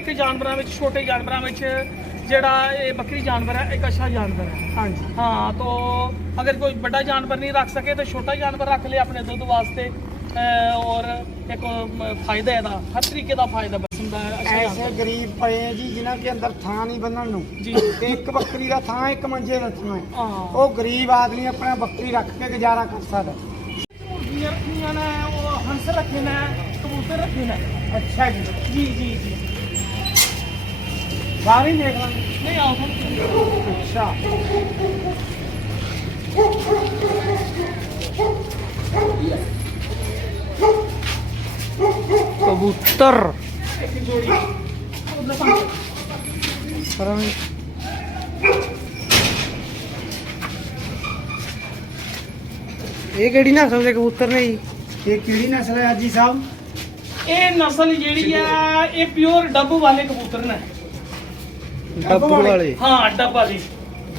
ਇੱਕ ਜਾਨਵਰਾਂ ਵਿੱਚ ਛੋਟੇ ਜਾਨਵਰਾਂ ਵਿੱਚ ਜਿਹੜਾ ਇਹ ਬੱਕਰੀ ਜਾਨਵਰ ਹੈ ਇੱਕ ਅੱਛਾ ਜਾਨਵਰ ਹੈ। ਹਾਂਜੀ। ਹਾਂ ਤੋਂ ਅਗਰ ਕੋਈ ਵੱਡਾ ਜਾਨਵਰ ਨਹੀਂ ਰੱਖ ਸਕੇ ਤਾਂ ਛੋਟਾ ਜਾਨਵਰ ਰੱਖ ਲਏ ਆਪਣੇ ਦੁੱਧ ਵਾਸਤੇ ਔਰ ਇੱਕ ਫਾਇਦਾ ਇਹਦਾ ਹਰ ਤਰੀਕੇ ਦਾ ਫਾਇਦਾ ਬਸੰਦਾ ਐਸੇ ਗਰੀਬ ਪਏ ਜੀ ਜਿਨ੍ਹਾਂ ਦੇ ਅੰਦਰ ਥਾਂ ਨਹੀਂ ਬੰਨਣ ਨੂੰ। ਜੀ। ਤੇ ਇੱਕ ਬੱਕਰੀ ਦਾ ਥਾਂ ਇੱਕ ਮੰਜੇ ਦਾ ਥਾਂ ਹਾਂ। ਉਹ ਗਰੀਬ ਆਦਮੀ ਆਪਣਾ ਬੱਕਰੀ ਰੱਖ ਕੇ ਗੁਜ਼ਾਰਾ ਕਰ ਸਕਦਾ। ਮੁਰਗੀਆਂ ਰੱਖਣੀਆਂ ਨੇ ਉਹ ਹੰਸ ਰੱਖੇ ਨੇ ਕਬੂਤਰ ਰੱਖੇ ਨੇ। ਅੱਛਾ ਜੀ ਜੀ ਜੀ। ਬਾਹਰ ਹੀ ਦੇਖ ਲਾਂਗੇ। ਨਹੀਂ ਆਓ ਹੁਣ ਅੱਛਾ। ਕਬੂਤਰ। ਇਹ ਕਿਹੜੀ ਨਸਲ ਦੇ ਕਬੂਤਰ ਨੇ ਜੀ? ਇਹ ਕਿਹੜੀ ਨਸਲ ਹੈ ਹਾਜੀ ਸਾਹਿਬ? ਇਹ ਨਸਲ ਜਿਹੜੀ ਹੈ ਇਹ ਪਿਓਰ ਡੱਬ ਵਾਲੇ ਕਬੂਤਰ ਨੇ। ਡੱਬੂ ਵਾਲੇ। ਹਾਂ ਡੱਬ ਵਾਲੇ।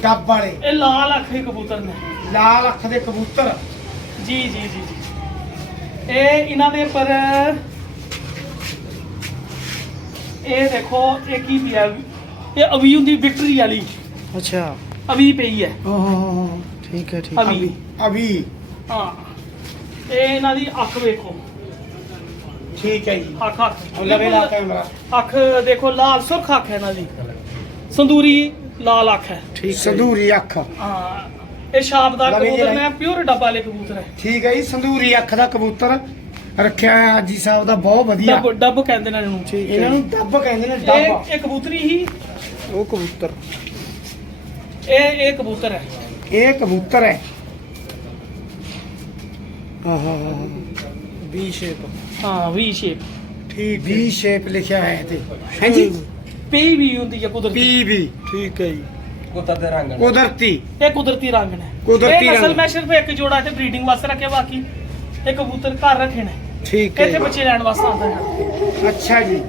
ਡੱਬ ਵਾਲੇ। ਇਹ ਲਾਲ ਅੱਖੇ ਕਬੂਤਰ ਨੇ। ਲਾਲ ਅੱਖ ਦੇ ਕਬੂਤਰ। ਜੀ ਜੀ ਜੀ ਜੀ। ਇਹ ਇਹਨਾਂ ਦੇ ਪਰ ਇਹ ਦੇਖੋ ਇਹ ਕੀ ਪਿਆ ਇਹ ਅਵੀ ਹੁੰਦੀ ਵਿਕਟਰੀ ਵਾਲੀ। ਅੱਛਾ। ਅਵੀ ਪਈ ਹੈ। ਓਹ ਠੀਕ ਹੈ ਠੀਕ ਹੈ। ਅਵੀ। ਅਭੀ ਹਾਂ। ਇਹ ਇਹਨਾਂ ਦੀ ਅੱਖ ਵੇਖੋ। ਠੀਕ ਹੈ ਜੀ। ਅੱਖ ਅੱਖ। ਲਵੇ ਲਾ ਕੈਮਰਾ। ਅੱਖ ਦੇਖੋ ਲਾਲ ਸੁਰਖ ਅੱਖ ਹੈ ਇਹਨਾਂ ਦੀ। ਸੰਦੂਰੀ ਲਾਲ ਅੱਖ ਹੈ। ਠੀਕ। ਸੰਧੂਰੀ ਅੱਖ। ਹਾਂ। ਇਹ ਸ਼ਾਬਦਾਰ ਲਵੇ ਕਬੂਤਰ ਨੇ ਪਿਓਰ ਡੱਬਾ ਵਾਲੇ ਕਬੂਤਰ ਹੈ। ਠੀਕ ਹੈ ਜੀ ਸੰਧੂਰੀ ਅੱਖ ਦਾ ਕਬੂਤਰ ਰੱਖਿਆ ਹੋਇਆ ਹਾਜੀ ਸਾਹਿਬ ਦਾ ਬਹੁਤ ਵਧੀਆ। ਡੱਬ ਡੱਬ ਕਹਿੰਦੇ ਨੇ ਇਹਨੂੰ। ਠੀਕ ਹੈ ਇਹਨਾਂ ਨੂੰ। ਡੱਬ ਕਹਿੰਦੇ ਨੇ ਡੱਬ। ਇਹ ਕਬੂਤਰੀ ਹੀ ਉਹ ਕਬੂਤਰ। ਇਹ ਇਹ ਕਬੂਤਰ ਹੈ। ਇਹ ਕਬੂਤਰ ਹੈ। ਆਹਾ। ਬੀ ਸ਼ੇਪ ਹਾਂ ਵੀ ਸ਼ੇਪ ਠੀਕ ਵੀ ਸ਼ੇਪ ਲਿਖਿਆ ਹੈ ਤੇ। ਹਾਂਜੀ। ਪੀ ਵੀ ਹੁੰਦੀ ਹੈ ਕੁਦਰਤੀ। ਪੀ ਵੀ ਠੀਕ ਹੈ ਜੀ। ਕੁਦਰਤੀ ਇਹ ਕੁਦਰਤੀ ਰੰਗ ਨੇ। ਕੁਦਰਤੀ ਇਹ ਨਸਲ ਰੰਗ। ਮੈਂ ਸਿਰਫ ਇੱਕ ਜੋੜਾ ਤੇ ਬਰੀਡਿੰਗ ਵਾਸਤੇ ਰੱਖਿਆ ਬਾਕੀ ਇਹ ਕਬੂਤਰ ਘਰ ਰੱਖੇ ਨੇ। ਠੀਕ ਹੈ ਇੱਥੇ ਜੀ। ਬੱਚੇ ਲੈਣ ਵਾਸਤੇ ਆਉਂਦੇ ਨੇ। ਅੱਛਾ ਜੀ।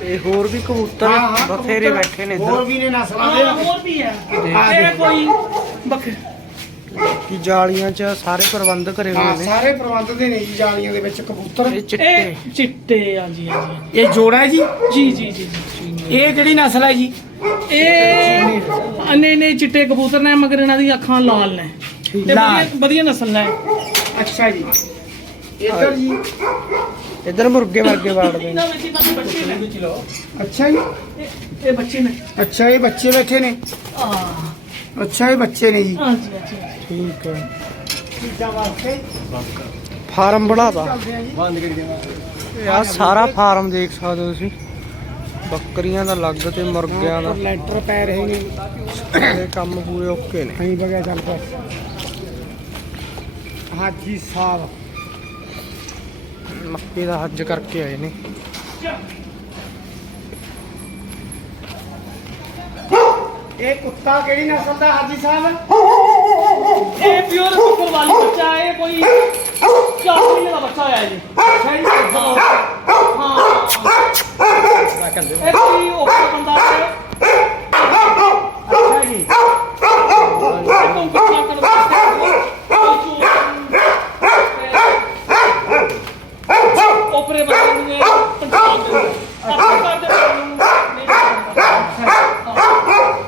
ਤੇ ਹੋਰ ਵੀ ਕਬੂਤਰ ਹਾਂ, ਹਾਂ, ਬਥੇਰੇ ਕਬੂਤਰ ਬੈਠੇ ਨੇ ਹੋਰ ਇੱਧਰ ਵੀ ਨੇ ਨਸਲਾਂ ਹਾਂ ਦੇ ਹੋਰ ਵੀ ਹੈ। ਇਹ। ਕੋਈ ਬੱਕ ਕੀ ਜਾਲੀਆਂ 'ਚ ਸਾਰੇ ਪ੍ਰਬੰਧ ਕਰੇ ਹਾਂ ਹੋਏ ਨੇ। ਸਾਰੇ ਪ੍ਰਬੰਧ ਦੇ ਨੇ ਜੀ ਜਾਲੀਆਂ ਦੇ ਵਿੱਚ ਕਬੂਤਰ। ਇਹ ਚਿੱਟੇ। ਇਹ ਚਿੱਟੇ ਹਾਂਜੀ ਹਾਂਜੀ ਇਹ ਜੋੜਾ ਹੈ ਜੀ? ਜੀ ਜੀ ਜੀ ਜੀ। ਇਹ ਕਿਹੜੀ ਨਸਲ ਹੈ ਜੀ? ਇਹ ਨਹੀਂ ਨਹੀਂ ਚਿੱਟੇ ਕਬੂਤਰ ਨੇ ਮਗਰ ਇਹਨਾਂ ਦੀ ਅੱਖਾਂ ਲਾਲ ਨੇ। ਵਧੀਆ ਵਧੀਆ ਨਸਲ ਨੇ। ਅੱਛਾ ਜੀ। ਇੱਧਰ ਜੀ। ਇੱਧਰ ਮੁਰਗੇ ਵਰਗੇ ਵਾੜਦੇ ਨੇ। ਇਹਨਾਂ ਵਿੱਚ ਇਹਨਾਂ ਦੇ ਬੱਚੇ ਨੇ। ਅੱਛਾ ਜੀ। ਇਹ- ਇਹ ਬੱਚੇ ਨੇ। ਅੱਛਾ ਇਹ ਬੱਚੇ ਬੈਠੇ ਨੇ। ਹਾਂ। ਅੱਛਾ ਇਹ ਬੱਚੇ ਨੇ ਜੀ। ਹਾਂਜੀ ਠੀਕ ਹੈ। ਚੀਜ਼ਾਂ ਵਾਸਤੇ। ਫਾਰਮ ਬਣਾਤਾ। ਆ ਜੀ। ਇਹ ਆ ਸਾਰਾ ਫਾਰਮ ਦੇਖ ਸਕਦੇ ਹੋ ਤੁਸੀਂ। ਬੱਕਰੀਆਂ ਦਾ ਅਲੱਗ ਤੇ ਮੁਰਗਿਆਂ ਦਾ। ਲੈਂਟਰ ਪੈ ਰਹੇ ਨੇ। ਇਹ ਕੰਮ ਪੂਰੇ ਓਕੇ ਨੇ। ਅਸੀਂ ਬਗਿਆ ਚੱਲ ਪਾ ਹਾਜੀ ਸਾਹਿਬ ਮੱਕੇ ਦਾ ਹੱਜ ਕਰਕੇ ਆਏ ਨੇ। ਇਹ ਕੁੱਤਾ ਕਿਹੜੀ ਨਸਲ ਦਾ ਹਾਜੀ ਸਾਹਿਬ ਇਹ ਪਿਓਰ ਸੁਪਰ ਵਾਲੀ ਬੱਚਾ ਹੈ ਕੋਈ 4 ਮਹੀਨੇ ਦਾ ਬੱਚਾ ਹੋਇਆ ਜੀ। ਅੱਛਾ ਇਹ ਬੰਦਾ ਹੈ ਅੱਛਾ ਜੀ ਉਪਰੇ ਬੰਦੇ ਨੂੰ ਇਹ ਪੰਜਾਬ ਦੇ ਆਪਣੇ ਘਰ ਦੇ ਬੰਦੇ ਨੂੰ ਨਹੀਂ ਕਰਦਾ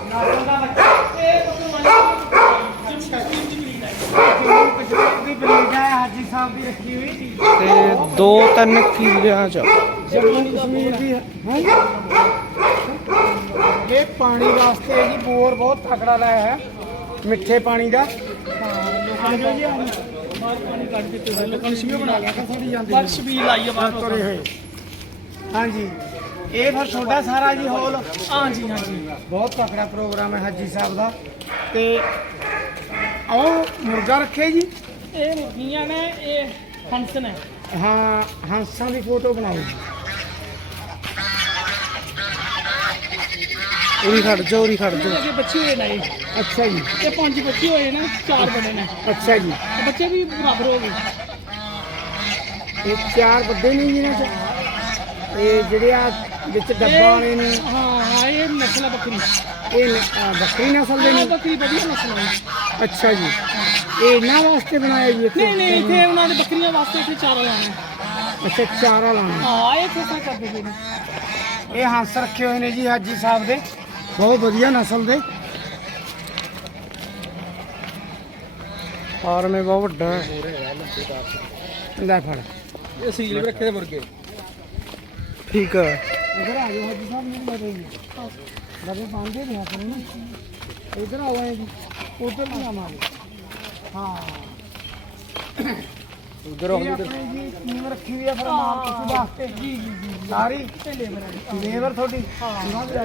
ਨਸਲ ਦਾ ਬੱਚਾ ਇਹ ਬੱਕਰੀ ਵਾਲੀ ਜਿੰਨੀ ਹੈ ਪੰਜਾਬ ਦੀ ਬਰੀਡ ਹੈ ਹਾਜੀ ਸਾਹਿਬ ਦੀ ਰੱਖੀ ਹੋਈ ਤੇ ਦੋ ਤਿੰਨ ਕਿੱਲਿਆਂ 'ਚ ਜੰਮੂ ਕਸ਼ਮੀਰ ਦੀ ਹੈ ਹੈਂ? ਇਹ ਪਾਣੀ ਵਾਸਤੇ ਜੀ ਬੋਰ ਬਹੁਤ ਤਕੜਾ ਲਾਇਆ ਹੈ ਮਿੱਠੇ ਪਾਣੀ ਦਾ। ਲੋਕਾਂ ਨੇ ਜੀ ਬਾਹਰ ਪਾਣੀ ਕੱਢ ਦਿੱਤੇ ਹੋਏ ਲੋਕਾਂ ਨੇ ਸ਼ਿਮੇ ਬਣਾ ਲਿਆ ਥੋੜੀ ਜਾਂਦੀ ਬਖਸ਼ ਵੀ ਲਾਈ ਆ ਬਾਹਰ। ਤੁਰੇ ਹੋਏ। ਹਾਂਜੀ। ਇਹ ਫਿਰ ਤੁਹਾਡਾ ਸਾਰਾ ਜੀ ਹੋਲ? ਹਾਂਜੀ ਹਾਂਜੀ। ਬਹੁਤ ਤਕੜਾ ਪ੍ਰੋਗਰਾਮ ਹੈ ਹਾਜੀ ਸਾਹਿਬ ਦਾ। ਤੇ ਆਓ ਮੁਰਗਾ ਰੱਖੇ ਜੀ। ਇਹ ਮੁਰਗੀਆਂ ਨੇ ਇਹ ਹੰਸ ਨੇ। ਹਾਂ ਹੰਸਾਂ ਦੀ ਫੋਟੋ ਬਣਾਓ ਉਰੀ ਖੜ ਜਾ ਉਰੀ ਖੜ ਜਾ ਇਹ ਬੱਚੇ ਹੋਏ ਨੇ। ਅੱਛਾ ਜੀ। ਇਹ ਪੰਜ ਬੱਚੇ ਹੋਏ ਨੇ ਚਾਰ ਬਣੇ ਨੇ। ਅੱਛਾ ਜੀ। ਤੇ ਬੱਚੇ ਵੀ ਬਰਾਬਰ ਹੋ ਗਏ। ਇਹ ਚਾਰ ਵੱਡੇ ਨੇ ਜੀ ਇਹਨਾਂ ਚ। ਇਹ ਜਿਹੜੇ ਆ ਵਿੱਚ ਡੱਬਾ ਵਾਲੇ ਨੇ। ਹਾਂ ਹਾਂ ਇਹ ਨਸਲ ਬੱਕਰੀ ਇਹ ਨ- ਬੱਕਰੀ ਨਸਲ ਦੇ ਨੇ। ਬੱਕਰੀ ਵਧੀਆ ਨਸਲ ਹੈ। ਅੱਛਾ ਜੀ। ਇਹ ਇਹਨਾਂ ਵਾਸਤੇ ਬਣਾਇਆ ਜੀ ਨਹੀਂ ਨਹੀਂ ਇੱਥੇ ਉਹਨਾਂ ਦੇ ਬੱਕਰੀਆਂ ਵਾਸਤੇ ਇੱਥੇ ਚਾਰਾ ਲਾਣਾ ਅੱਛਾ ਚਾਰਾ ਲਾਣਾ ਹਾਂ। ਇਹ ਕਿਸਾ ਕਰਦੇ ਨੇ। ਇਹ ਹੰਸ ਰੱਖੇ ਹੋਏ ਨੇ ਜੀ ਹਾਜੀ ਸਾਹਿਬ ਦੇ। ਬਹੁਤ ਵਧੀਆ ਨਸਲ ਦੇ। ਫਾਰਮ ਇਹ ਬਹੁਤ ਵੱਡਾ ਹੈ। ਲੈ ਫੜ। ਇਹ ਸੀਲ ਰੱਖੇ ਦੇ ਮੁਰਗੇ। ਠੀਕ ਹੈ ਇਧਰ ਆ ਜਾਓ ਹਾਜੀ ਸਾਹਿਬ ਨੂੰ ਜੀ ਬੜੇ ਬਾਂਦੇ ਰਿਹਾ ਕਰੋ ਨਾ। ਇਧਰ ਆ ਜਾਏ ਜੀ। ਉਧਰ ਵੀ ਆਵਾਂਗੇ ਹਾਂ। ਉਧਰ ਇਹ ਆਪਣੇ ਜੀ ਟੀਮ ਰੱਖੀ ਹੋਈ ਹੈ ਫਿਰ ਮਾਲ ਤੁਸੀਂ ਵਾਸਤੇ ਜੀ ਜੀ ਜੀ ਸਾਰੀ ਲੇਬਰ ਲੇਬਰ ਤੁਹਾਡੀ। ਹਾਂ। ਇਹ ਆਉਂਦਾ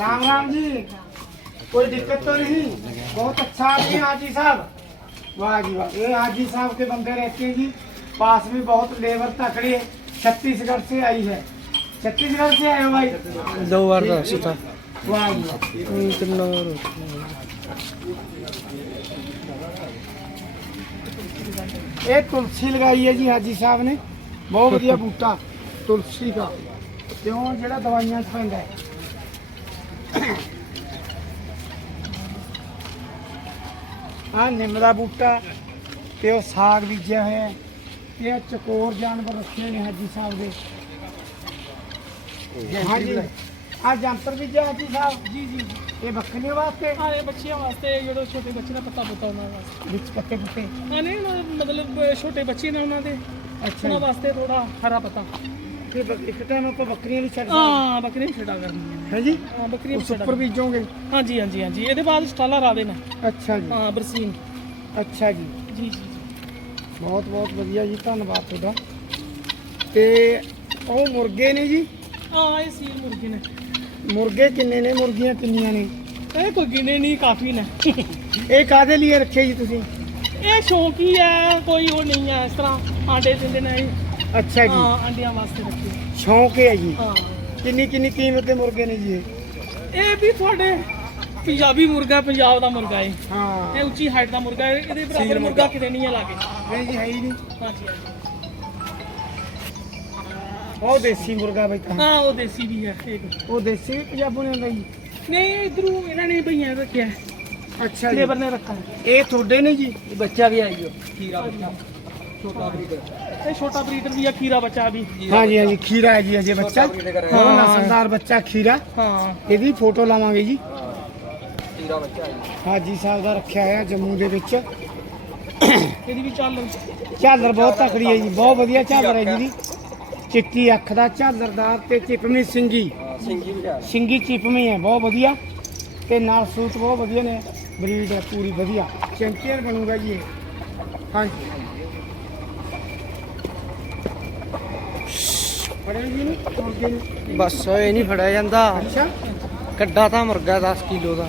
राम राम जी। कोई दिक्कत तो नहीं। बहुत अच्छा आदमी है हाजी साहब। वाह जी वाह। ये हाजी साहब के बंदे रहते हैं जी। पास में बहुत लेबर तकड़ी है। छत्तीसगढ़ से आई है। छत्तीसगढ़ से आए भाई? दो बार वाह ये तुलसी लगाई है जी हाजी साहब ने। बहुत बढ़िया बूटा। तुलसी का। क्यों? जो दवाइया पाता है। ਆ ਨਿੰਮ ਦਾ ਬੂਟਾ ਤੇ ਉਹ ਸਾਗ ਬੀਜਿਆ ਹੋਇਆ ਤੇ ਇਹ ਚਕੋਰ ਜਾਨਵਰ ਰੱਖੇ ਨੇ ਹਾਜੀ ਸਾਹਿਬ ਦੇ। ਹਾਂਜੀ। ਆ ਜੰਤਰ ਬੀਜਿਆ ਹਾਜੀ ਸਾਹਿਬ। ਜੀ ਜੀ। ਇਹ ਬੱਕਰੀਆਂ ਵਾਸਤੇ? ਹਾਂ ਇਹ ਬੱਚਿਆਂ ਵਾਸਤੇ ਜਿਹੜੇ ਛੋਟੇ ਬੱਚੇ ਦਾ ਪੱਤਾ ਪੁੱਤਾ ਉਹਨਾਂ ਵਾਸਤੇ ਵਿੱਚ ਪੱਤੇ ਪੁੱਤੇ ਹਾਂ ਨਹੀਂ ਮਤਲਬ ਛੋਟੇ ਬੱਚੇ ਨੇ ਉਹਨਾਂ ਦੇ। ਅੱਛਾ ਉਹਨਾਂ। ਵਾਸਤੇ ਥੋੜਾ ਹਰਾ ਪੱਤਾ। ਤੇ ਬੱਕ- ਇੱਕ ਟਾਈਮ ਆਪਾਂ ਬੱਕਰੀਆਂ ਨਹੀਂ ਛੱਡ ਸਕਦੇ ਹਾਂ। ਬੱਕਰੀਆਂ ਛੜਾ ਕਰਨੀਆਂ ਹੈ ਜੀ? ਹਾਂ ਬੱਕਰੀਆਂ ਉਸ ਛੜਾ ਉੱਪਰ ਬੀਜੋਗੇ? ਹਾਂਜੀ ਹਾਂਜੀ ਹਾਂਜੀ। ਇਹਦੇ ਬਾਅਦ ਸਟਾਲਾ ਰਾ ਦੇਣਾ ਅੱਛਾ ਜੀ। ਹਾਂ ਬਰਸੀਨ। ਅੱਛਾ ਜੀ। ਜੀ ਜੀ ਜੀ। ਬਹੁਤ ਬਹੁਤ ਵਧੀਆ ਜੀ। ਧੰਨਵਾਦ ਤੁਹਾਡਾ। ਤੇ ਉਹ ਮੁਰਗੇ ਨੇ ਜੀ? ਹਾਂ ਇਹ ਸੀਲ ਮੁਰਗੇ ਨੇ। ਮੁਰਗੇ ਕਿੰਨੇ ਨੇ? ਮੁਰਗੀਆਂ ਕਿੰਨੀਆਂ ਨੇ? ਇਹ ਕੋਈ ਗਿਣੇ ਨਹੀਂ ਕਾਫੀ ਨੇ। ਇਹ ਕਾਦੇ ਲਈ ਰੱਖੇ ਜੀ ਤੁਸੀਂ? ਇਹ ਸ਼ੌਂਕ ਹੀ ਹੈ ਕੋਈ ਉਹ ਨਹੀਂ ਹੈ। ਇਸ ਤਰ੍ਹਾਂ ਆਂਡੇ ਦਿੰਦੇ ਨੇ। ਇਹ। ਅੱਛਾ ਜੀ। ਹਾਂ ਅੰਡਿਆਂ ਵਾਸਤੇ ਰੱਖੇ। ਸ਼ੌਂਕ ਹੈ ਜੀ। ਹਾਂ। ਕਿੰਨੀ ਕਿੰਨੀ ਕੀਮਤ ਦੇ ਮੁਰਗੇ ਨੇ ਜੀ ਇਹ? ਇਹ ਵੀ ਤੁਹਾਡੇ ਪੰਜਾਬੀ ਮੁਰਗਾ ਪੰਜਾਬ ਦਾ ਮੁਰਗਾ ਹੈ ਹਾਂ। ਇਹ ਉੱਚੀ ਹਾਈਟ ਦਾ ਮੁਰਗਾ ਹੈ ਇਹਦੇ ਬਰਾਬਰ ਮੁਰਗਾ ਕਿਤੇ ਨਹੀਂ ਹੈ ਲਾਗੇ। ਨਹੀਂ ਜੀ ਹੈ ਹੀ ਨਹੀਂ। ਹਾਂਜੀ ਹਾਂਜੀ। ਉਹ ਦੇਸੀ ਮੁਰਗਾ ਬਈ ਤਾਂ। ਹਾਂ ਉਹ ਦੇਸੀ ਵੀ ਹੈ ਇੱਕ ਉਹ ਦੇਸੀ ਵੀ ਪੰਜਾਬੋਂ ਨੇ ਹੁੰਦਾ ਜੀ ਨਹੀਂ ਇਧਰੋਂ ਇਹਨਾਂ ਨੇ ਭਈਆਂ ਰੱਖਿਆ। ਹੈ ਅੱਛਾ ਜੀ। ਲੇਬਰ ਨੇ ਰੱਖਾ ਹੈ ਇਹ ਤੁਹਾਡੇ ਨੇ ਜੀ? ਬੱਚਾ ਵੀ ਆਈ ਜੋ ਖੀਰਾ ਬੱਚਾ। ਛੋਟਾ ਬਰੀਡਰ ਇਹ ਛੋਟਾ ਬਰੀਡਰ ਵੀ ਹੈ ਖੀਰਾ ਬੱਚਾ ਵੀ। ਹਾਂਜੀ ਹਾਂਜੀ ਖੀਰਾ ਹੈ ਜੀ ਅਜੇ ਬੱਚਾ। ਬਹੁਤ ਹਾਂ। ਨਸਲਦਾਰ ਬੱਚਾ ਖੀਰਾ। ਹਾਂ। ਇਹਦੀ ਫੋਟੋ ਲਾਵਾਂਗੇ ਜੀ। ਖੀਰਾ ਬੱਚਾ ਆਈ ਹਾਜੀ ਸਾਹਿਬ ਦਾ ਰੱਖਿਆ ਹੋਇਆ ਜੰਮੂ ਦੇ ਵਿੱਚ। ਇਹਦੀ ਵੀ ਚੱਲ। ਝਾਲਰ ਬਹੁਤ ਤਕੜੀ ਹੈ ਜੀ ਬਹੁਤ ਵਧੀਆ ਝਾਲਰ ਹੈ ਜੀ ਦੀ ਚਿੱਟੀ ਅੱਖ ਦਾ ਝਾਲਰਦਾਰ ਤੇ ਚਿਪਮੀ ਸਿੰਗੀ। ਜਾ ਸਿੰਗੀ ਚਿਪਮੀ ਹੈ ਬਹੁਤ ਵਧੀਆ। ਤੇ ਨਾਲ ਸੂਟ ਬਹੁਤ ਵਧੀਆ ਨੇ ਬਰੀਡ ਹੈ ਪੂਰੀ ਵਧੀਆ। ਚੈਂਪੀਅਨ ਬਣੂਗਾ ਜੀ ਇਹ। ਹਾਂਜੀ। ਪੜਿਆ ਜੀ ਨੂੰ ਮੁਰਗੇ ਨੂੰ ਬਸ ਇਹ ਨਹੀਂ ਫੜਿਆ ਜਾਂਦਾ। ਅੱਛਾ। ਕੱਡਾ ਤਾਂ ਮੁਰਗਾ 10 ਕਿਲੋ ਦਾ।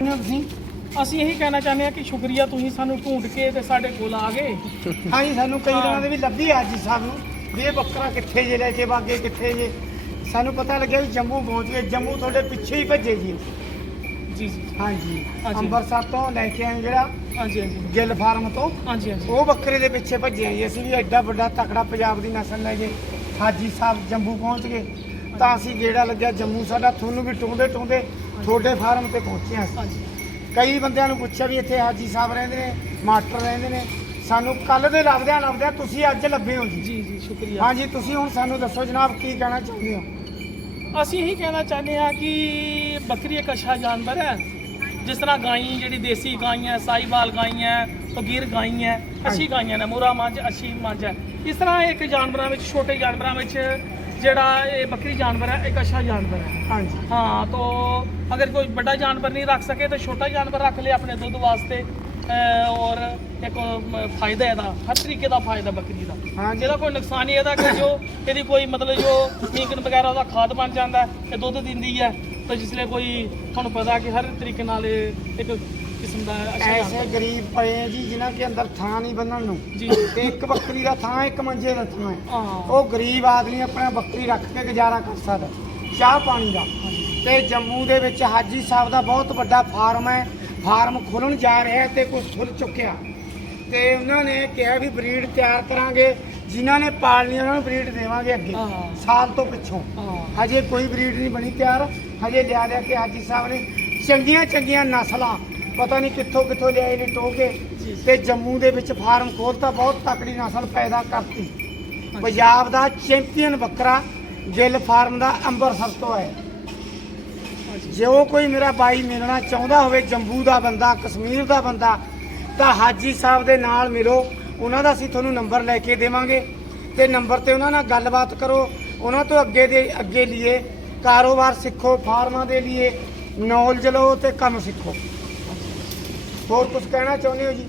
ਤੁਸੀਂ ਅਸੀਂ ਇਹੀ ਕਹਿਣਾ ਚਾਹੁੰਦੇ ਹਾਂ ਕਿ ਸ਼ੁਕਰੀਆ ਤੁਸੀਂ ਸਾਨੂੰ ਢੂੰਡ ਕੇ ਤੇ ਸਾਡੇ ਕੋਲ ਆ ਗਏ। ਹਾਂਜੀ ਸਾਨੂੰ ਕਈ ਦਿਨਾਂ ਦੇ ਵੀ ਲੱਭੀ ਅੱਜ ਸਾਨੂੰ। ਵੀ ਇਹ ਬੱਕਰਾ ਕਿੱਥੇ ਜੇ ਲੈ ਕੇ ਵਾਗੇ ਕਿੱਥੇ ਜੇ? ਸਾਨੂੰ ਪਤਾ ਲੱਗਿਆ ਵੀ ਜੰਮੂ ਪਹੁੰਚ ਗਏ ਜੰਮੂ ਤੁਹਾਡੇ ਪਿੱਛੇ ਹੀ ਭੱਜੇ ਜੀ। ਜੀ ਜੀ। ਹਾਂਜੀ। ਹਾਂਜੀ। ਅੰਮ੍ਰਿਤਸਰ ਤੋਂ ਲੈ ਕੇ ਆਏ ਜਿਹੜਾ ਹਾਂਜੀ ਹਾਂਜੀ। ਗਿੱਲ ਫਾਰਮ ਤੋਂ। ਹਾਂਜੀ ਹਾਂਜੀ। ਉਹ ਬੱਕਰੇ ਦੇ ਪਿੱਛੇ ਭੱਜੇ ਜੀ। ਅਸੀਂ ਵੀ ਐਡਾ ਵੱਡਾ ਤਕੜਾ ਪੰਜਾਬ ਦੀ ਨਸਲ ਲੈ ਕੇ ਹਾਜੀ ਸਾਹਿਬ ਜੰਮੂ ਪਹੁੰਚ ਗਏ। ਤਾਂ ਅਸੀਂ ਗੇੜਾ ਲੱਗਿਆ ਜੰਮੂ ਸਾਡਾ। ਤੁਹਾਨੂੰ ਵੀ ਟੁੰਦੇ ਟੁੰਦੇ ਤੁਹਾਡੇ ਫਾਰਮ ਤੇ ਪਹੁੰਚੇ ਹਾਂ ਹਾਂਜੀ। ਕਈ ਬੰਦਿਆਂ ਨੂੰ ਪੁੱਛਿਆ ਵੀ ਇੱਥੇ ਹਾਜੀ ਸਾਹਿਬ ਰਹਿੰਦੇ ਨੇ ਮਾਸਟਰ ਰਹਿੰਦੇ ਨੇ। ਸਾਨੂੰ ਕੱਲ ਦੇ ਲੱਭਦਿਆਂ ਲੱਭਦਿਆਂ ਤੁਸੀਂ ਅੱਜ ਲੱਭੇ ਹੋ ਜੀ। ਜੀ ਜੀ ਸ਼ੁਕਰੀਆ। ਹਾਂਜੀ ਤੁਸੀਂ ਹੁਣ ਸਾਨੂੰ ਦੱਸੋ ਜਨਾਬ ਕੀ ਕਹਿਣਾ ਚਾਹੁੰਦੇ ਹੋ? ਅਸੀਂ ਇਹੀ ਕਹਿਣਾ ਚਾਹੁੰਦੇ ਹਾਂ ਕਿ ਬੱਕਰੀ ਇੱਕ ਅੱਛਾ ਜਾਨਵਰ ਹੈ। ਜਿਸ ਤਰ੍ਹਾਂ ਗਾਈ ਜਿਹੜੀ ਦੇਸੀ ਗਾਈ ਹੈ ਸਾਈਵਾਲ ਗਾਈ ਹੈ ਪਗੀਰ ਗਾਈ ਹੈ ਅੱਛੀ ਗਾਈਆਂ ਨੇ ਮੋਰਾ ਮੰਝ ਅੱਛੀ ਮੰਝ ਹੈ। ਇਸ ਤਰ੍ਹਾਂ ਇੱਕ ਜਾਨਵਰਾਂ ਵਿੱਚ ਛੋਟੇ ਜਾਨਵਰਾਂ ਵਿੱਚ ਜਿਹੜਾ ਇਹ ਬੱਕਰੀ ਜਾਨਵਰ ਹੈ ਇੱਕ ਅੱਛਾ ਜਾਨਵਰ ਹੈ। ਹਾਂਜੀ। ਹਾਂ ਤਾਂ ਅਗਰ ਕੋਈ ਵੱਡਾ ਜਾਨਵਰ ਨਹੀਂ ਰੱਖ ਸਕੇ ਤਾਂ ਛੋਟਾ ਜਾਨਵਰ ਰੱਖ ਲੇ ਆਪਣੇ ਦੁੱਧ ਵਾਸਤੇ। ਔਰ ਇੱਕ ਫਾਇਦਾ ਇਹਦਾ ਹਰ ਤਰੀਕੇ ਦਾ ਫਾਇਦਾ ਬੱਕਰੀ ਦਾ। ਹਾਂ ਜਿਹਦਾ ਕੋਈ ਨੁਕਸਾਨ ਨਹੀਂ ਇਹਦਾ ਕਿ ਜੋ ਇਹਦੀ ਕੋਈ ਮਤਲਬ ਜੋ ਮੀਂਗਨ ਵਗੈਰਾ ਉਹਦਾ ਖਾਦ ਬਣ ਜਾਂਦਾ ਹੈ, ਇਹ ਦੁੱਧ ਦਿੰਦੀ ਹੈ ਤਾਂ ਜਿਸ ਲਈ ਕੋਈ ਤੁਹਾਨੂੰ ਪਤਾ ਕਿ ਹਰ ਤਰੀਕੇ ਨਾਲ ਇਹ ਇੱਕ ਕਿਸਮ ਦਾ ਐਸੇ ਗਰੀਬ ਪਏ ਆ ਜੀ ਜਿਨ੍ਹਾਂ ਕੇ ਅੰਦਰ ਥਾਂ ਨਹੀਂ ਬੰਨਣ ਨੂੰ। ਜੀ। ਤੇ ਇੱਕ ਬੱਕਰੀ ਦਾ ਥਾਂ ਇੱਕ ਮੰਜੇ ਦਾ ਥਾਂ ਹੈ। ਹਾਂ। ਉਹ ਗਰੀਬ ਆਦਮੀ ਆਪਣਾ ਬੱਕਰੀ ਰੱਖ ਕੇ ਗੁਜ਼ਾਰਾ ਕਰ ਸਕਦਾ ਚਾਹ ਪਾਣੀ ਦਾ। ਤੇ ਜੰਮੂ ਦੇ ਵਿੱਚ ਹਾਜੀ ਸਾਹਿਬ ਦਾ ਬਹੁਤ ਵੱਡਾ ਫਾਰਮ ਹੈ। ਫਾਰਮ ਖੁੱਲਣ ਜਾ ਰਿਹਾ ਤੇ ਕੁਝ ਖੁੱਲ ਚੁੱਕਿਆ। ਤੇ ਉਹਨਾਂ ਨੇ ਕਿਹਾ ਵੀ ਬਰੀਡ ਤਿਆਰ ਕਰਾਂਗੇ ਜਿਨ੍ਹਾਂ ਨੇ ਪਾਲਣੀ ਉਹਨਾਂ ਨੂੰ ਬਰੀਡ ਦੇਵਾਂਗੇ ਅੱਗੇ। ਸਾਲ ਤੋਂ ਪਿੱਛੋਂ। ਹਜੇ ਕੋਈ ਬਰੀਡ ਨਹੀਂ ਬਣੀ ਤਿਆਰ ਹਜੇ ਲਿਆ ਲਿਆ ਕੇ ਹਾਜੀ ਸਾਹਿਬ ਨੇ ਚੰਗੀਆਂ ਚੰਗੀਆਂ ਨਸਲਾਂ ਪਤਾ ਨਹੀਂ ਕਿੱਥੋਂ ਕਿੱਥੋਂ ਲਿਆਏ ਨੇ ਟੋਕੇ। ਤੇ ਜੰਮੂ ਦੇ ਵਿੱਚ ਫਾਰਮ ਖੋਲਤਾ ਬਹੁਤ ਤਕੜੀ ਨਸਲ ਪੈਦਾ ਕਰਤੀ। ਪੰਜਾਬ ਦਾ ਚੈਂਪੀਅਨ ਬੱਕਰਾ ਗਿੱਲ ਫਾਰਮ ਦਾ ਅੰਮ੍ਰਿਤਸਰ ਤੋਂ ਹੈ ਹਾਂਜੀ ਜੇ ਉਹ ਕੋਈ ਮੇਰਾ ਬਾਈ ਮਿਲਣਾ ਚਾਹੁੰਦਾ ਹੋਵੇ ਜੰਮੂ ਦਾ ਬੰਦਾ, ਕਸ਼ਮੀਰ ਦਾ ਬੰਦਾ, ਤਾਂ ਹਾਜੀ ਸਾਹਿਬ ਦੇ ਨਾਲ ਮਿਲੋ। ਉਹਨਾਂ ਦਾ ਅਸੀਂ ਤੁਹਾਨੂੰ ਨੰਬਰ ਲੈ ਕੇ ਦੇਵਾਂਗੇ ਤੇ ਨੰਬਰ ਤੇ ਉਹਨਾਂ ਨਾਲ ਗੱਲਬਾਤ ਕਰੋ। ਉਹਨਾਂ ਤੋਂ ਅੱਗੇ ਦੇ, ਅੱਗੇ ਲਈਏ ਕਾਰੋਬਾਰ ਸਿੱਖੋ, ਫਾਰਮਾਂ ਦੇ ਲਈਏ ਨੌਲੇਜ ਲਓ ਤੇ ਕੰਮ ਸਿੱਖੋ। ਹੋਰ ਕੁਝ ਕਹਿਣਾ ਚਾਹੁੰਦੇ ਹੋ ਜੀ?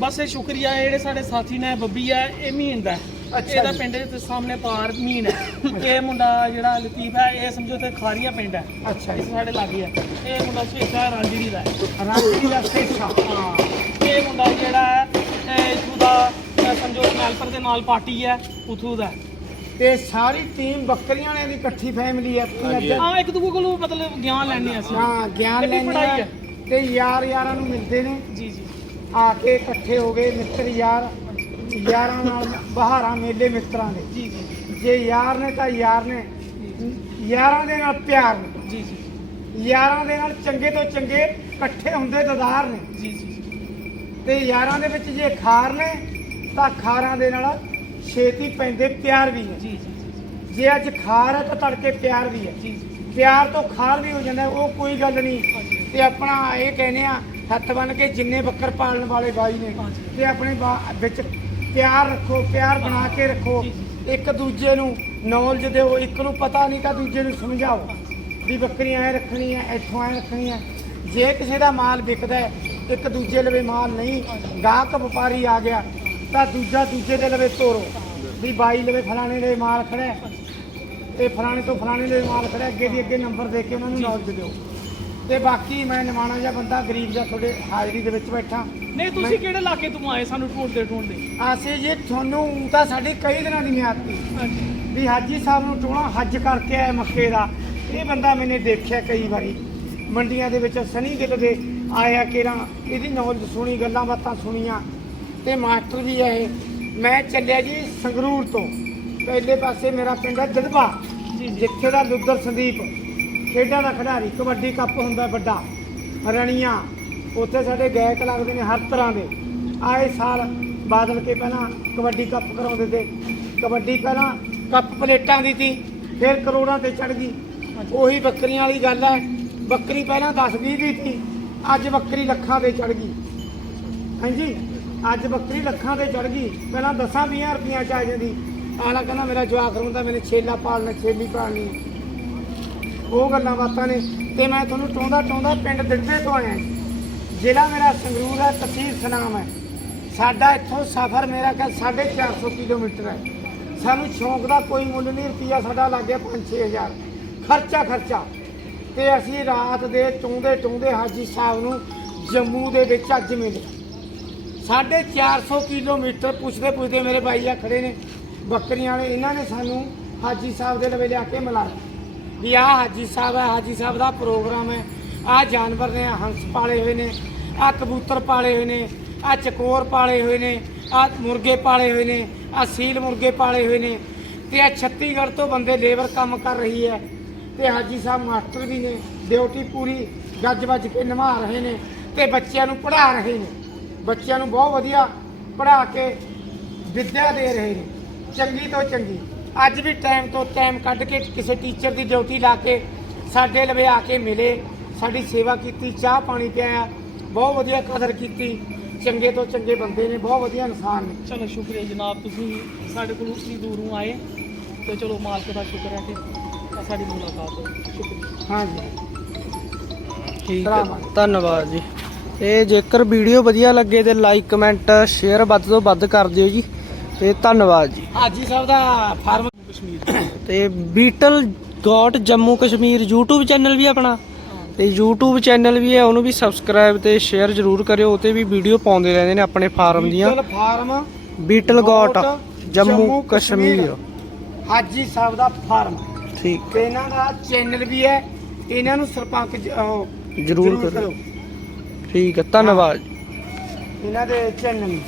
ਬਸ ਇਹ ਸ਼ੁਕਰੀਆ ਹੈ ਜਿਹੜੇ ਸਾਡੇ ਸਾਥੀ ਨੇ, ਬੱਬੀ ਹੈ ਇਹ ਮੀਨ ਦਾ ਹੈ। ਇਹਦਾ। ਪਿੰਡ ਦੇ ਸਾਹਮਣੇ ਪਾਰ ਮੀਨ ਹੈ। ਇਹ ਮੁੰਡਾ ਜਿਹੜਾ ਲਤੀਫ ਹੈ ਇਹ ਸਮਝੋ ਤੇ ਖਾਰੀਆਂ ਪਿੰਡ ਹੈ। ਅੱਛਾ ਇਸ ਸਾਡੇ ਲਾਗੇ ਹੈ। ਇਹ ਮੁੰਡਾ ਸ਼ੇਖਾ ਰਾਂਝੜੀ ਦਾ ਹੈ। ਰਾਂਚੀ ਦਾ ਸੇਸ਼ਾ ਹਾਂ। ਇਹ ਮੁੰਡਾ ਜਿਹੜਾ ਹੈ ਇਹ ਇਥੋਂ ਦਾ ਸਮਝੋ ਮੈਲਪਰ ਦੇ ਨਾਲ ਪਾਰਟੀ ਹੈ ਉਥੋਂ ਦਾ। ਤੇ ਸਾਰੀ ਟੀਮ ਬੱਕਰੀਆਂ ਵਾਲਿਆਂ ਦੀ ਇਕੱਠੀ ਫੈਮਿਲੀ ਹੈ ਹਾਂ ਇੱਕ ਦੂਜੇ ਕੋਲੋਂ ਮਤਲਬ ਗਿਆਨ ਲੈਣੇ ਅਸੀਂ। ਹਾਂ ਗਿਆਨ ਹੈ। ਤੇ ਯਾਰ ਯਾਰਾਂ ਨੂੰ ਮਿਲਦੇ ਨੇ। ਜੀ ਜੀ। ਆ ਕੇ ਇਕੱਠੇ ਹੋ ਗਏ ਮਿੱਤਰ ਯਾਰ। ਯਾਰਾਂ ਨਾਲ ਬਹਾਰਾਂ ਮੇਲੇ ਮਿੱਤਰਾਂ ਦੇ। ਜੀ ਜੀ ਜੇ। ਯਾਰ ਨੇ ਤਾਂ ਯਾਰ ਨੇ। ਯਾਰਾਂ ਦੇ ਨਾਲ ਪਿਆਰ ਨੇ। ਜੀ ਜੀ ਯਾਰਾਂ ਦੇ ਨਾਲ ਚੰਗੇ ਤੋਂ ਚੰਗੇ ਇਕੱਠੇ ਹੁੰਦੇ ਦਦਾਰ ਨੇ। ਜੀ ਜੀ ਤੇ ਯਾਰਾਂ ਦੇ ਵਿੱਚ ਜੇ ਖਾਰ ਨੇ ਤਾਂ ਖਾਰਾਂ ਦੇ ਨਾਲ ਛੇਤੀ ਪੈਂਦੇ ਪਿਆਰ ਵੀ ਹੈ ਜੀ ਜੀ ਜੇ ਅੱਜ ਖਾਰ ਹੈ ਤਾਂ ਤੜਕੇ ਪਿਆਰ ਵੀ ਹੈ। ਜੀ ਪਿਆਰ ਤੋਂ ਖਾਰ ਵੀ ਹੋ ਜਾਂਦਾ ਉਹ ਕੋਈ ਗੱਲ ਨਹੀਂ। ਤੇ ਆਪਣਾ ਇਹ ਕਹਿੰਦੇ ਆ ਹੱਥ ਬੰਨ ਕੇ ਜਿੰਨੇ ਬੱਕਰ ਪਾਲਣ ਵਾਲੇ ਬਾਈ ਨੇ। ਤੇ ਆਪਣੇ ਬਾ- ਵਿੱਚ ਪਿਆਰ ਰੱਖੋ ਪਿਆਰ ਬਣਾ ਕੇ ਰੱਖੋ। ਇੱਕ ਦੂਜੇ ਨੂੰ ਨੌਲੇਜ ਦਿਓ ਇੱਕ ਨੂੰ ਪਤਾ ਨਹੀਂ ਤਾਂ ਦੂਜੇ ਨੂੰ ਸਮਝਾਓ। ਵੀ ਬੱਕਰੀਆਂ ਐ ਰੱਖਣੀ ਐ ਇੱਥੋਂ ਐ ਰੱਖਣੀ ਐ। ਜੇ ਕਿਸੇ ਦਾ ਮਾਲ ਵਿਕਦਾ ਇੱਕ ਦੂਜੇ ਲਵੇ ਮਾਲ ਨਹੀਂ ਗਾਹਕ ਵਪਾਰੀ ਆ ਗਿਆ ਤਾਂ ਦੂਜਾ ਦੂਜੇ ਦੇ ਲਵੇ ਤੋਰੋ। ਵੀ ਬਾਈ ਲਵੇ ਫਲਾਣੇ ਦੇ ਮਾਲ ਖੜਾ ਹੈ, ਤੇ ਫਲਾਣੇ ਤੋਂ ਫਲਾਣੇ ਦੇ ਮਾਲ ਖੜਾ ਅੱਗੇ ਦੀ ਅੱਗੇ ਨੰਬਰ ਦੇ ਕੇ ਉਹਨਾਂ ਨੂੰ ਨੌਲੇਜ ਦਿਓ। ਤੇ ਬਾਕੀ ਮੈਂ ਨਿਮਾਣਾ ਜਿਹਾ ਬੰਦਾ ਗਰੀਬ ਜਿਹਾ ਤੁਹਾਡੇ ਹਾਜ਼ਰੀ ਦੇ ਵਿੱਚ ਬੈਠਾ। ਨਹੀਂ ਤੁਸੀਂ ਕਿਹੜੇ ਇਲਾਕੇ ਤੋਂ ਆਏ ਸਾਨੂੰ ਢੂੰਡਦੇ ਢੂੰਡਦੇ? ਅਸੀਂ ਜੀ ਤੁਹਾਨੂੰ ਊਂ ਤਾਂ ਸਾਡੀ ਕਈ ਦਿਨਾਂ ਦੀ ਮਿਆਦ ਸੀ। ਹਾਂਜੀ। ਵੀ ਹਾਜੀ ਸਾਹਿਬ ਨੂੰ ਟੋਣਾ ਹੱਜ ਕਰਕੇ ਆਏ ਮੱਕੇ ਦਾ। ਇਹ ਬੰਦਾ ਮੈਨੇ ਦੇਖਿਆ ਕਈ ਵਾਰੀ। ਮੰਡੀਆਂ ਦੇ ਵਿੱਚ ਸਨੀ ਗਿੱਲ ਦੇ ਆਇਆ ਕਿਰਾਂ ਇਹਦੀ ਨੌਲੇਜ ਸੁਣੀ ਗੱਲਾਂ ਬਾਤਾਂ ਸੁਣੀਆਂ। ਤੇ ਮਾਸਟਰ ਵੀ ਹੈ ਇਹ ਮੈਂ ਚੱਲਿਆ ਜੀ ਸੰਗਰੂਰ ਤੋਂ। ਪਹਿਲੇ ਪਾਸੇ ਮੇਰਾ ਪਿੰਡ ਹੈ ਜਦਬਾ ਜੀ ਜੀ। ਜਿੱਥੇ ਦਾ ਲੁੱਦਰ ਸੰਦੀਪ। ਖੇਡਾਂ ਦਾ ਖਿਡਾਰੀ, ਕਬੱਡੀ ਕੱਪ ਹੁੰਦਾ ਵੱਡਾ ਰਣੀਆਂ ਉੱਥੇ ਸਾਡੇ ਗਾਇਕ ਲੱਗਦੇ ਨੇ ਹਰ ਤਰ੍ਹਾਂ ਦੇ। ਆਏ ਸਾਲ ਬਾਦਲ ਕੇ ਪਹਿਲਾਂ ਕਬੱਡੀ ਕੱਪ ਕਰਾਉਂਦੇ ਤੇ, ਕਬੱਡੀ ਪਹਿਲਾਂ ਕੱਪ ਪਲੇਟਾਂ ਦੀ ਤੀ, ਫਿਰ ਕਰੋੜਾਂ ਤੇ ਚੜ ਗਈ। ਉਹੀ ਬੱਕਰੀਆਂ ਵਾਲੀ ਗੱਲ ਹੈ, ਬੱਕਰੀ ਪਹਿਲਾਂ 10 20 ਦੀ ਸੀ ਅੱਜ ਬੱਕਰੀ ਲੱਖਾਂ ਤੇ ਚੜ ਗਈ। ਹਾਂਜੀ, ਅੱਜ ਬੱਕਰੀ ਲੱਖਾਂ ਤੇ ਚੜ ਗਈ, ਪਹਿਲਾਂ 10 20 ਰੁਪਈਆਂ ਚ ਆ ਜਾਂਦੀ। ਆਲਾ ਕਹਿੰਦਾ ਮੇਰਾ ਜਵਾਕ ਰੋਂਦਾ, ਮੈਨੇ ਛੇਲਾ ਪਾਲਣਾ, ਛੇਲੀ ਪਾਲਣੀ। ਉਹ ਗੱਲਾਂ ਬਾਤਾਂ ਨੇ। ਤੇ ਮੈਂ ਤੁਹਾਨੂੰ ਟੋਂਦਾ ਟੋਂਦਾ ਪਿੰਡ ਦਿੱਤੇ ਤੋਂ ਆਇਆ। ਜ਼ਿਲ੍ਹਾ ਮੇਰਾ ਸੰਗਰੂਰ ਹੈ, ਤਹਿਸੀਲ ਸਨਾਮ ਹੈ। ਸਾਡਾ ਇੱਥੋਂ ਸਫ਼ਰ ਮੇਰਾ ਕਿ 450 ਕਿਲੋਮੀਟਰ ਹੈ। ਸਾਨੂੰ ਸ਼ੌਂਕ ਦਾ ਕੋਈ ਮੁੱਲ ਨਹੀਂ, ਰੁਪਈਆ ਸਾਡਾ ਲੱਗ ਗਿਆ 5-6000 ਖਰਚਾ ਖਰਚਾ। ਤੇ ਅਸੀਂ ਰਾਤ ਦੇ ਟੋਂਦੇ ਟੋਂਦੇ ਹਾਜੀ ਸਾਹਿਬ ਨੂੰ ਜੰਮੂ ਦੇ ਵਿੱਚ ਅੱਜ ਮਿਲੇ। 450 ਕਿਲੋਮੀਟਰ ਪੁੱਛਦੇ ਪੁੱਛਦੇ ਮੇਰੇ ਭਾਈ ਆ ਖੜੇ ਨੇ। ਬੱਕਰੀਆਂ ਵਾਲੇ, ਇਹਨਾਂ ਨੇ ਸਾਨੂੰ ਹਾਜੀ ਸਾਹਿਬ ਦੇ ਲਵੇ ਲਿਆ ਕੇ ਮਿਲਾਇਆ ਵੀ ਆਹ ਹਾਜੀ ਸਾਹਿਬ ਹੈ, ਹਾਜੀ ਸਾਹਿਬ ਦਾ ਪ੍ਰੋਗਰਾਮ ਹੈ। ਆਹ ਜਾਨਵਰ ਨੇ ਹੰਸ ਪਾਲੇ ਹੋਏ ਨੇ, ਆਹ ਕਬੂਤਰ ਪਾਲੇ ਹੋਏ ਨੇ, ਆਹ ਚਕੋਰ ਪਾਲੇ ਹੋਏ ਨੇ, ਆਹ ਮੁਰਗੇ ਪਾਲੇ ਹੋਏ ਨੇ, ਆਹ ਸੀਲ ਮੁਰਗੇ ਪਾਲੇ ਹੋਏ ਨੇ ਤੇ ਆਹ ਛੱਤੀਗੜ੍ਹ ਤੋਂ ਬੰਦੇ ਲੇਬਰ ਕੰਮ ਕਰ ਰਹੀ ਹੈ ਤੇ ਹਾਜੀ ਸਾਹਿਬ ਮਾਸਟਰ ਵੀ ਨੇ, ਡਿਊਟੀ ਪੂਰੀ ਗੱਜ ਵੱਜ ਕੇ ਨਿਭਾ ਰਹੇ ਨੇ ਤੇ ਬੱਚਿਆਂ ਨੂੰ ਪੜ੍ਹਾ ਰਹੇ ਨੇ। ਬੱਚਿਆਂ ਨੂੰ ਬਹੁਤ ਵਧੀਆ ਪੜ੍ਹਾ ਕੇ ਵਿੱਦਿਆ ਦੇ ਰਹੇ ਨੇ। ਚੰਗੀ ਤੋਂ ਚੰਗੀ। ਅੱਜ ਵੀ ਟਾਈਮ ਤੋਂ ਟਾਈਮ ਕੱਢ ਕੇ ਕਿਸੇ ਟੀਚਰ ਦੀ ਡਿਊਟੀ ਲਾ ਕੇ ਸਾਡੇ ਲਵੇ ਆ ਕੇ ਮਿਲੇ। ਸਾਡੀ ਸੇਵਾ ਕੀਤੀ ਚਾਹ ਪਾਣੀ ਪਿਆਇਆ। ਬਹੁਤ ਵਧੀਆ ਕਦਰ ਕੀਤੀ। ਚੰਗੇ ਤੋਂ ਚੰਗੇ ਬੰਦੇ ਨੇ ਬਹੁਤ ਵਧੀਆ ਇਨਸਾਨ ਨੇ। ਚਲੋ ਸ਼ੁਕਰੀਆ ਜਨਾਬ ਤੁਸੀਂ ਸਾਡੇ ਕੋਲ ਉਤਨੀ ਦੂਰੋਂ ਆਏ। ਤੇ ਚਲੋ ਮਾਲਕ ਦਾ ਸ਼ੁਕਰ ਹੈ ਕਿ ਸਾਡੀ ਮੁਲਾਕਾਤ ਹੋਈ। ਸ਼ੁਕਰੀਆ। ਹਾਂਜੀ ਠੀਕ ਹੈ। ਧੰਨਵਾਦ ਜੀ। ਤੇ ਜੇਕਰ ਵੀਡੀਓ ਵਧੀਆ ਲੱਗੇ ਤੇ ਲਾਈਕ ਕਮੈਂਟ ਸ਼ੇਅਰ ਵੱਧ ਤੋਂ ਵੱਧ ਕਰ ਦਿਓ ਜੀ। ਤੇ ਧੰਨਵਾਦ ਜੀ। ਹਾਜੀ ਸਾਹਿਬ ਦਾ ਫਾਰਮ ਕਸ਼ਮੀਰ ਤੇ Beetal goat Jammu Kashmir YouTube channel ਵੀ ਆਪਣਾ। ਤੇ YouTube ਚੈਨਲ ਵੀ ਹੈ ਉਹਨੂੰ ਵੀ ਸਬਸਕ੍ਰਾਈਬ ਤੇ ਸ਼ੇਅਰ ਜ਼ਰੂਰ ਕਰਿਓ ਉਹ ਤੇ ਵੀ ਵੀਡੀਓ ਪਾਉਂਦੇ ਰਹਿੰਦੇ ਨੇ ਆਪਣੇ ਫਾਰਮ ਦੀਆਂ। Beetal farm Beetal goat Jammu Kashmir. ਹਾਜੀ ਸਾਹਿਬ ਦਾ ਫਾਰਮ। ਠੀਕ। ਤੇ ਇਹਨਾਂ ਦਾ ਚੈਨਲ ਵੀ ਹੈ ਇਹਨਾਂ ਨੂੰ ਸਰਪੰਚ ਜ਼ਰੂਰ ਕਰੋ। ਠੀਕ ਹੈ ਧੰਨਵਾਦ। ਇਹਨਾਂ ਦੇ ਚੈਨਲ